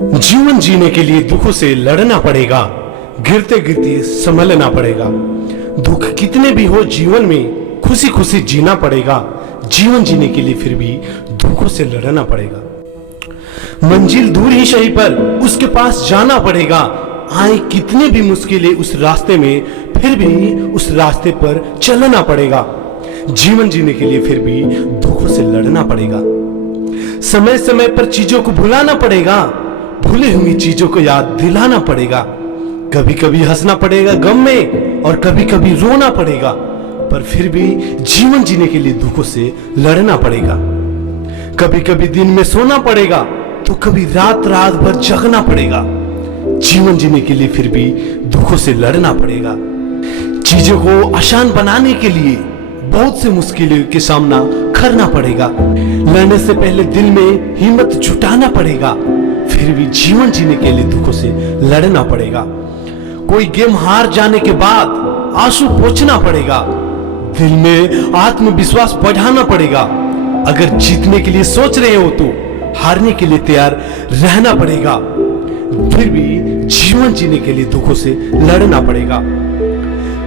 जीवन जीने के लिए दुखों से लड़ना पड़ेगा, गिरते गिरते संभलना पड़ेगा। दुख कितने भी हो जीवन में खुशी खुशी जीना पड़ेगा। जीवन जीने के लिए फिर भी दुखों से लड़ना पड़ेगा। मंजिल दूर ही सही पर उसके पास जाना पड़ेगा। आए कितने भी मुश्किलें उस रास्ते में, फिर भी उस रास्ते पर चलना पड़ेगा। जीवन जीने के लिए फिर भी दुखों से लड़ना पड़ेगा। समय समय पर चीजों को भुलाना पड़ेगा, भूली हुई चीजों को याद दिलाना पड़ेगा। कभी कभी हंसना पड़ेगा गम में और कभी कभी रोना पड़ेगा, पर फिर भी जीवन जीने के लिए दुखों से लड़ना पड़ेगा। कभी कभी दिन में सोना पड़ेगा तो कभी रात रात भर जगना पड़ेगा। जीवन जीने के लिए फिर भी दुखों से लड़ना पड़ेगा। चीजों को आसान बनाने के लिए बहुत से मुश्किलों के सामना करना पड़ेगा। लड़ने से पहले दिल में हिम्मत जुटाना पड़ेगा। फिर भी जीवन जीने के लिए दुखों से लड़ना पड़ेगा। कोई गेम हार जाने के बाद आंसू पोंछना पड़ेगा। दिल में आत्मविश्वास बढ़ाना पड़ेगा। अगर जीतने के लिए सोच रहे हो तो हारने के लिए तैयार रहना पड़ेगा। फिर भी जीवन जीने के लिए दुखों से लड़ना पड़ेगा।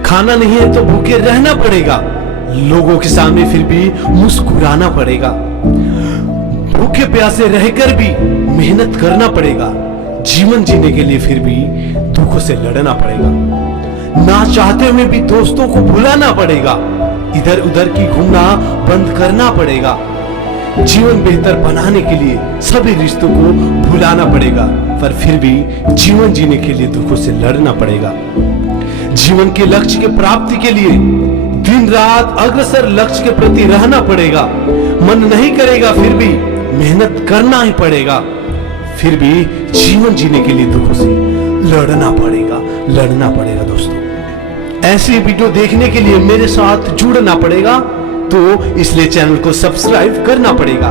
खाना नहीं है तो भूखे रहना पड़ेगा। लोगों के सामने फिर भी मुस्कुराना पड़ेगा। भूखे प्यासे रहकर भी मेहनत करना पड़ेगा। जीवन जीने के लिए फिर भी दुखों से लड़ना पड़ेगा। ना चाहते हुए भी दोस्तों को भुलाना पड़ेगा। इधर उधर की घूमना बंद करना पड़ेगा। जीवन बेहतर बनाने के लिए सभी रिश्तों को भुलाना पड़ेगा, पर फिर भी जीवन जीने के लिए दुखों से लड़ना पड़ेगा। जीवन के लक्ष्य के प्राप्ति के लिए दिन रात अग्रसर लक्ष्य के प्रति रहना पड़ेगा। मन नहीं करेगा फिर भी मेहनत करना ही पड़ेगा। फिर भी जीवन जीने के लिए दुखों से लड़ना पड़ेगा दोस्तों। ऐसी वीडियो देखने के लिए मेरे साथ जुड़ना पड़ेगा, तो इसलिए चैनल को सब्सक्राइब करना पड़ेगा।